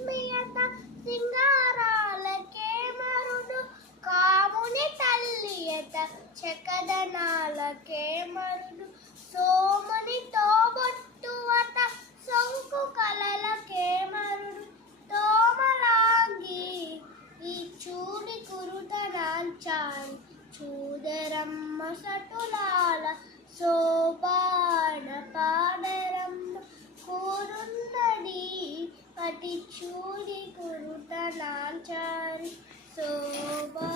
మియత సింగారాలకే మరుడు కాముని తల్లియత చకదనాలకే మరుడు సోముని తోబొట్టువత సొంకు కలలకే మరుడు తోమలాంగి ఈ చూడి కురుతనాంచారి చూదరమ్మ సటులాల శోభాన పాదరమ్మ కూరున్నది అతి చూడి కురుతనాంచారి శోభా